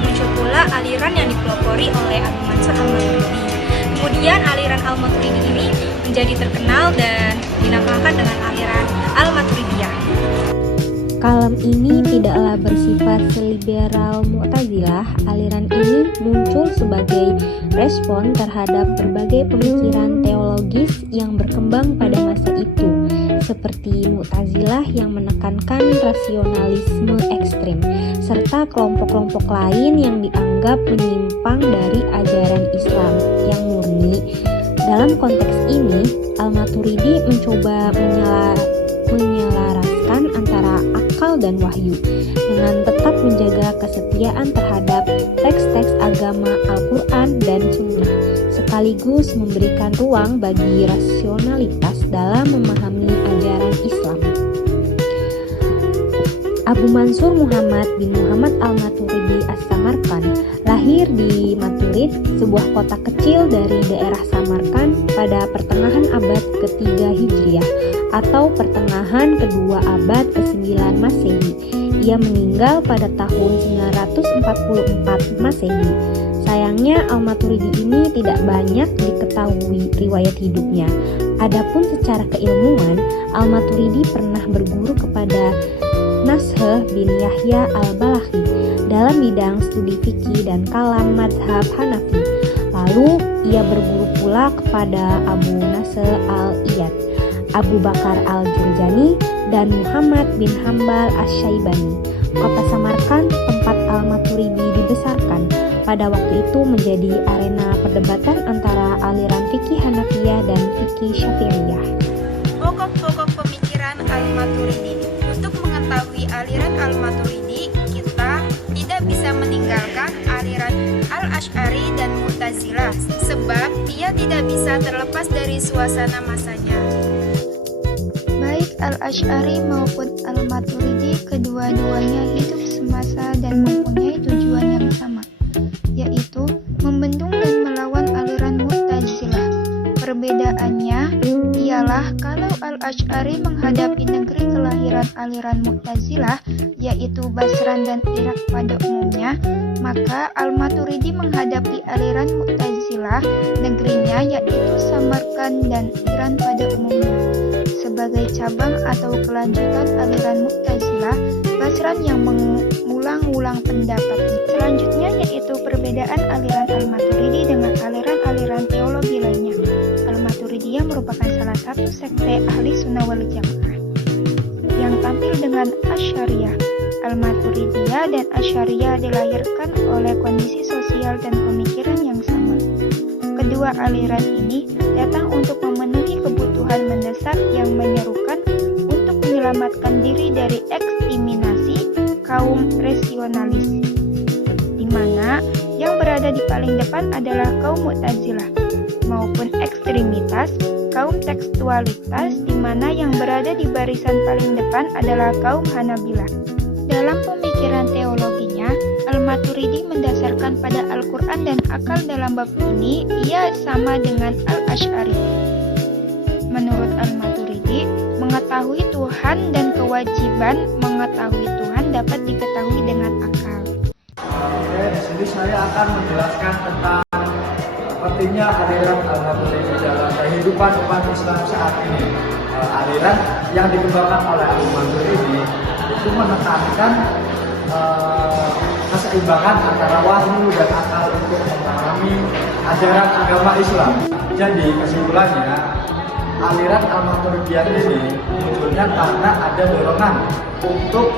muncul pula aliran yang dipelopori oleh Abu Mansur Al-Maturidi. Kemudian aliran Al-Maturidi ini menjadi terkenal dan dinamakan dengan aliran Al-Maturidiyah. Kalam ini tidaklah bersifat seliberal Mu'tazilah. Aliran ini muncul sebagai respon terhadap berbagai pemikiran teologis yang berkembang pada masa itu, seperti Mu'tazilah yang menekankan rasionalisme ekstrem, serta kelompok-kelompok lain yang dianggap menyimpang dari ajaran Islam yang murni. Dalam konteks ini, Al-Maturidi mencoba menyelaraskan antara akal dan wahyu dengan tetap menjaga kesetiaan terhadap teks-teks agama Al-Quran dan Sunnah, sekaligus memberikan ruang bagi rasionalitas dalam memahami ajaran Islam. Abu Mansur Muhammad bin Muhammad Al-Maturidi As-Samarkand lahir di Maturid, sebuah kota kecil dari daerah Samarkand pada pertengahan abad ke-3 Hijriah atau pertengahan kedua abad ke-9 Masehi. Ia meninggal pada tahun 944 Masehi. Sayangnya Al-Maturidi ini tidak banyak diketahui riwayat hidupnya. Adapun secara keilmuan, Al-Maturidi pernah berguru kepada Nashr bin Yahya al-Balakhi dalam bidang studi fikih dan kalam madhab Hanafi. Lalu ia berguru pula kepada Abu Nasr al-Iyad, Abu Bakar al-Jurjani, dan Muhammad bin Hambal Asy-Syaibani. Kota Samarkand, tempat Al-Maturidi dibesarkan, pada waktu itu menjadi arena perdebatan antara aliran fikih Hanafiyah dan fikih Syafi'iyah. Pokok-pokok pemikiran Al-Maturidi. Untuk mengetahui aliran Al-Maturidi, kita tidak bisa meninggalkan aliran Al-Asy'ari dan Mu'tazilah, sebab ia tidak bisa terlepas dari suasana masanya. Baik Al-Asy'ari maupun Al-Maturidi, kedua-duanya hidup semasa dan mempunyai tujuan yang sama, yaitu membendung dan melawan aliran Mu'tazilah. Perbedaannya ialah kalau Al-Asy'ari menghadapi negeri kelahiran aliran Mu'tazilah, yaitu Basran dan Irak pada umumnya, maka Al-Maturidi menghadapi aliran Mu'tazilah, negerinya yaitu Samarkand dan Iran pada umumnya. Sebagai cabang atau kelanjutan aliran Mu'tazilah, Basran yang mengulang-ulang pendapat. Selanjutnya yaitu perbedaan aliran Al-Maturidi dengan aliran-aliran teologi lainnya. Al-Maturidiyah merupakan salah satu sekte ahli sunnah wal jamaah yang tampil dengan Asy'ariyah. Al-Maturidiyah dan Asy'ariyah dilahirkan oleh kondisi sosial dan pemikiran yang sama. Kedua aliran ini datang untuk memenuhi kebutuhan mendesak yang menyerukan untuk menyelamatkan diri dari eksterminasi kaum rasionalis, di mana yang berada di paling depan adalah kaum Mu'tazilah, maupun ekstremitas kaum tekstualitas, di mana yang berada di barisan paling depan adalah kaum Hanabilah. Dalam pemikiran teologinya, Al-Maturidi mendasarkan pada Al-Quran dan akal. Dalam bab ini ia sama dengan Al-Asy'ari. Menurut Al-Maturidi, mengetahui Tuhan dan kewajiban mengetahui Tuhan dapat diketahui dengan akal. Oke, di sini saya akan menjelaskan tentang pentingnya aliran Al-Maturidi dalam kehidupan umat Islam saat ini. Aliran yang dikembangkan oleh Al-Maturidi itu menekankan keseimbangan antara wahyu dan akal untuk memahami ajaran agama Islam. Jadi kesimpulannya, aliran Al-Maturidiyah ini munculnya karena ada dorongan untuk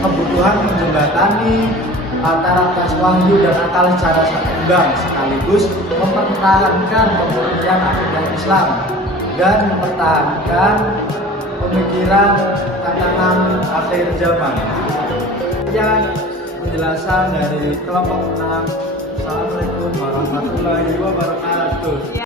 kebutuhan menjembatani antara tes wahyu dan akal secara seimbang, sekaligus mempertahankan kemurnian akidah Islam dan mempertahankan pemikiran tantangan akhir zaman. Sekian penjelasan dari kelompok 6. Assalamualaikum warahmatullahi wabarakatuh.